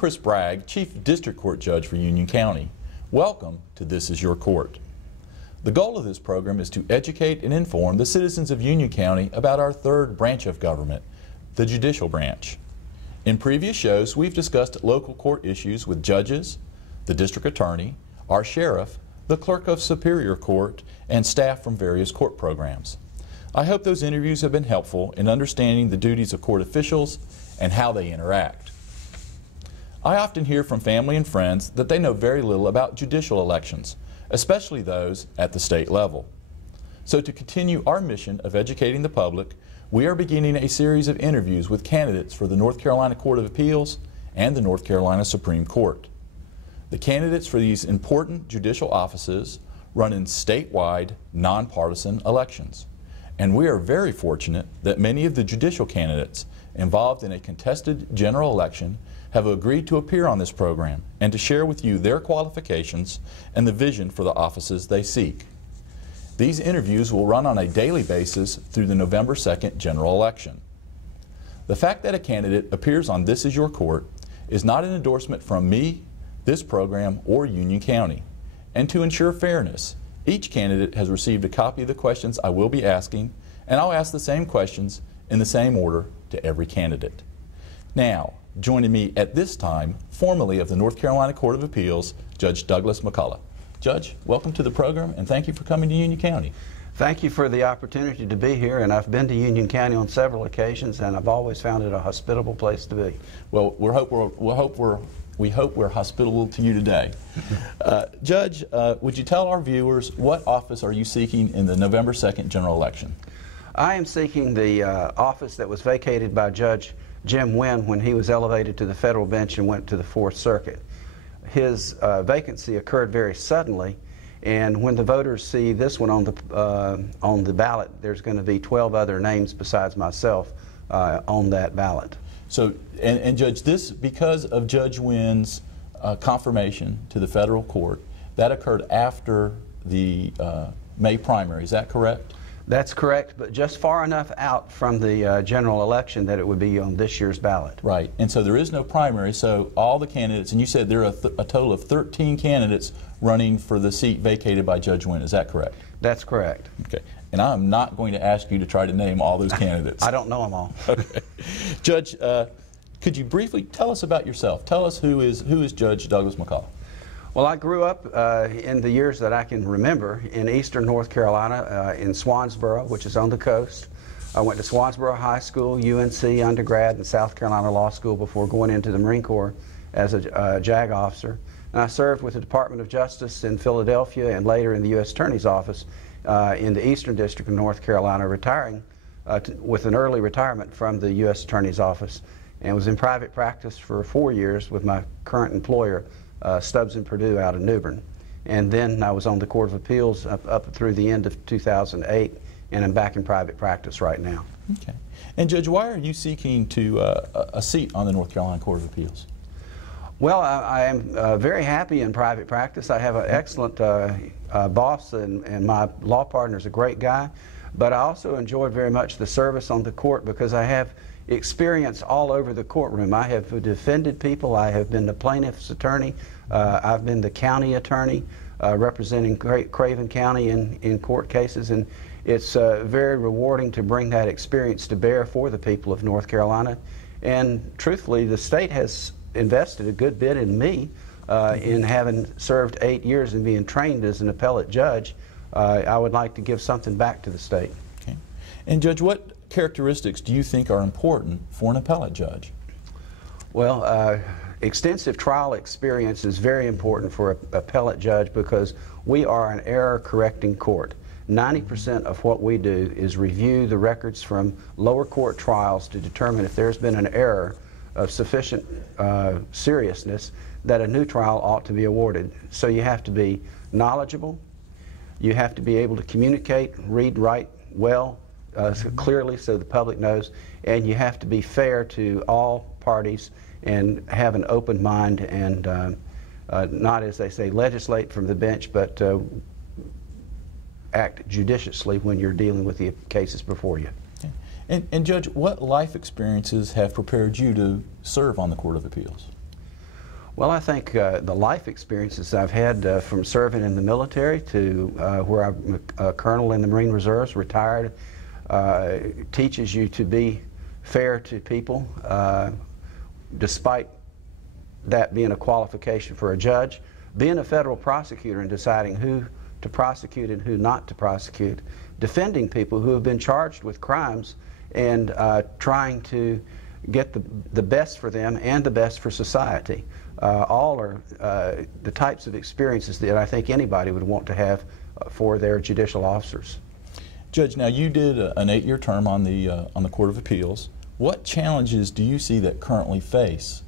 Chris Bragg, Chief District Court Judge for Union County. Welcome to This Is Your Court. The goal of this program is to educate and inform the citizens of Union County about our third branch of government, the judicial branch. In previous shows, we've discussed local court issues with judges, the district attorney, our sheriff, the clerk of Superior Court, and staff from various court programs. I hope those interviews have been helpful in understanding the duties of court officials and how they interact. I often hear from family and friends that they know very little about judicial elections, especially those at the state level. So to continue our mission of educating the public, we are beginning a series of interviews with candidates for the North Carolina Court of Appeals and the North Carolina Supreme Court. The candidates for these important judicial offices run in statewide, nonpartisan elections. And we are very fortunate that many of the judicial candidates involved in a contested general election have agreed to appear on this program and to share with you their qualifications and the vision for the offices they seek. These interviews will run on a daily basis through the November 2nd general election. The fact that a candidate appears on This Is Your Court is not an endorsement from me, this program, or Union County. And to ensure fairness, each candidate has received a copy of the questions I will be asking, and I'll ask the same questions in the same order to every candidate. Now, joining me at this time, formerly of the North Carolina Court of Appeals, Judge Douglas McCullough. Judge, welcome to the program and thank you for coming to Union County. Thank you for the opportunity to be here, and I've been to Union County on several occasions, and I've always found it a hospitable place to be. Well, we hope we're hospitable to you today. Judge, would you tell our viewers what office are you seeking in the November 2nd general election? I am seeking the office that was vacated by Judge Jim Wynn when he was elevated to the federal bench and went to the Fourth Circuit. His vacancy occurred very suddenly, and when the voters see this one on the ballot, there's going to be 12 other names besides myself on that ballot. So, and Judge, this, because of Judge Wynn's confirmation to the federal court, that occurred after the May primary, is that correct? That's correct, but just far enough out from the general election that it would be on this year's ballot. Right, and so there is no primary, so all the candidates, and you said there are a total of 13 candidates running for the seat vacated by Judge Wynn, is that correct? That's correct. Okay, and I'm not going to ask you to try to name all those candidates. I don't know them all. Okay. Judge, could you briefly tell us about yourself? Tell us who is Judge Douglas McCullough? Well, I grew up in the years that I can remember in eastern North Carolina, in Swansboro, which is on the coast. I went to Swansboro High School, UNC undergrad, and South Carolina Law School before going into the Marine Corps as a JAG officer. And I served with the Department of Justice in Philadelphia and later in the U.S. Attorney's Office in the Eastern District of North Carolina, retiring with an early retirement from the U.S. Attorney's Office, and was in private practice for 4 years with my current employer, Stubbs & Purdue out of New Bern. And then I was on the Court of Appeals up through the end of 2008, and I'm back in private practice right now. Okay. And Judge, why are you seeking a seat on the North Carolina Court of Appeals? Well, I am very happy in private practice. I have an excellent boss, and my law partner is a great guy. But I also enjoyed very much the service on the court because I have experience all over the courtroom. I have defended people. I have been the plaintiff's attorney. I've been the county attorney representing Craven County in court cases, and it's very rewarding to bring that experience to bear for the people of North Carolina. And truthfully, the state has invested a good bit in me in having served 8 years and being trained as an appellate judge. I would like to give something back to the state. Okay. And Judge, what characteristics do you think are important for an appellate judge? Well, extensive trial experience is very important for an appellate judge because we are an error-correcting court. 90% of what we do is review the records from lower court trials to determine if there's been an error of sufficient seriousness that a new trial ought to be awarded. So you have to be knowledgeable, you have to be able to communicate, read, write well, clearly so the public knows, and you have to be fair to all parties and have an open mind and not, as they say, legislate from the bench, but act judiciously when you're dealing with the cases before you. And Judge, what life experiences have prepared you to serve on the Court of Appeals? Well, I think the life experiences I've had from serving in the military to where I'm a colonel in the Marine Reserves, retired, teaches you to be fair to people, despite that being a qualification for a judge. Being a federal prosecutor and deciding who to prosecute and who not to prosecute, defending people who have been charged with crimes, and trying to get the best for them and the best for society. All are the types of experiences that I think anybody would want to have for their judicial officers. Judge, now you did an 8-year term on the Court of Appeals. What challenges do you see that currently face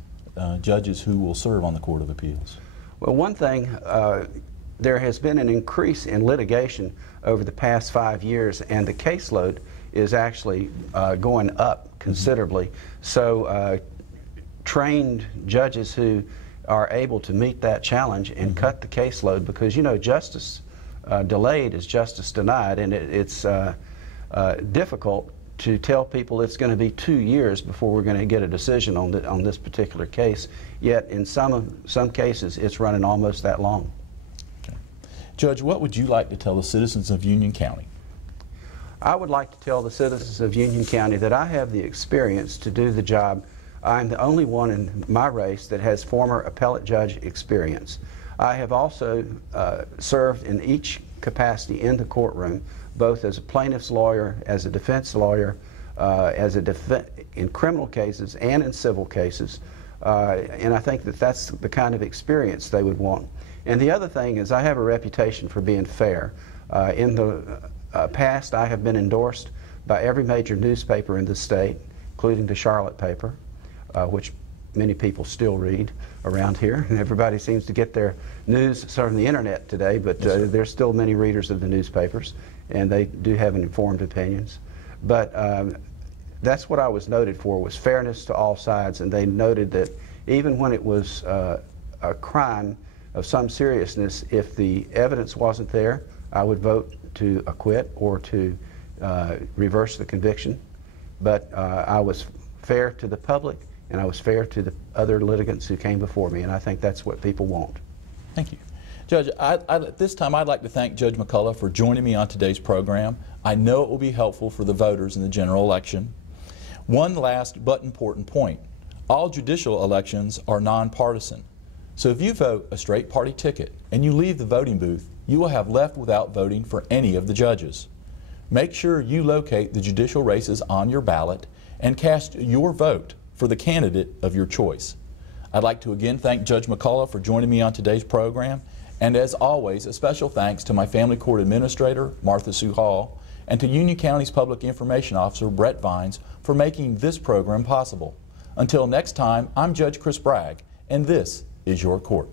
judges who will serve on the Court of Appeals? Well, one thing, there has been an increase in litigation over the past 5 years, and the caseload is actually going up considerably. So trained judges who are able to meet that challenge and cut the caseload, because you know justice delayed is justice denied, and it's difficult to tell people it's going to be 2 years before we're going to get a decision on this particular case, yet in some cases it's running almost that long. Okay. Judge, what would you like to tell the citizens of Union County? I would like to tell the citizens of Union County that I have the experience to do the job. I'm the only one in my race that has former appellate judge experience. I have also served in each capacity in the courtroom, both as a plaintiff's lawyer, as a defense lawyer, in criminal cases and in civil cases, and I think that that's the kind of experience they would want. And the other thing is I have a reputation for being fair. In the past, I have been endorsed by every major newspaper in the state, including the Charlotte paper, which many people still read around here. And everybody seems to get their news from the internet today, but there's still many readers of the newspapers, and they do have informed opinions. But that's what I was noted for, was fairness to all sides, and they noted that even when it was a crime of some seriousness, if the evidence wasn't there, I would vote to acquit or to reverse the conviction. But I was fair to the public, and I was fair to the other litigants who came before me, and I think that's what people want. Thank you. Judge, at this time I'd like to thank Judge McCullough for joining me on today's program. I know it will be helpful for the voters in the general election. One last but important point. All judicial elections are nonpartisan. So if you vote a straight party ticket and you leave the voting booth, you will have left without voting for any of the judges. Make sure you locate the judicial races on your ballot and cast your vote for the candidate of your choice. I'd like to again thank Judge McCullough for joining me on today's program, and as always, a special thanks to my family court administrator, Martha Sue Hall, and to Union County's Public Information Officer, Brett Vines, for making this program possible. Until next time, I'm Judge Chris Bragg, and this is your court.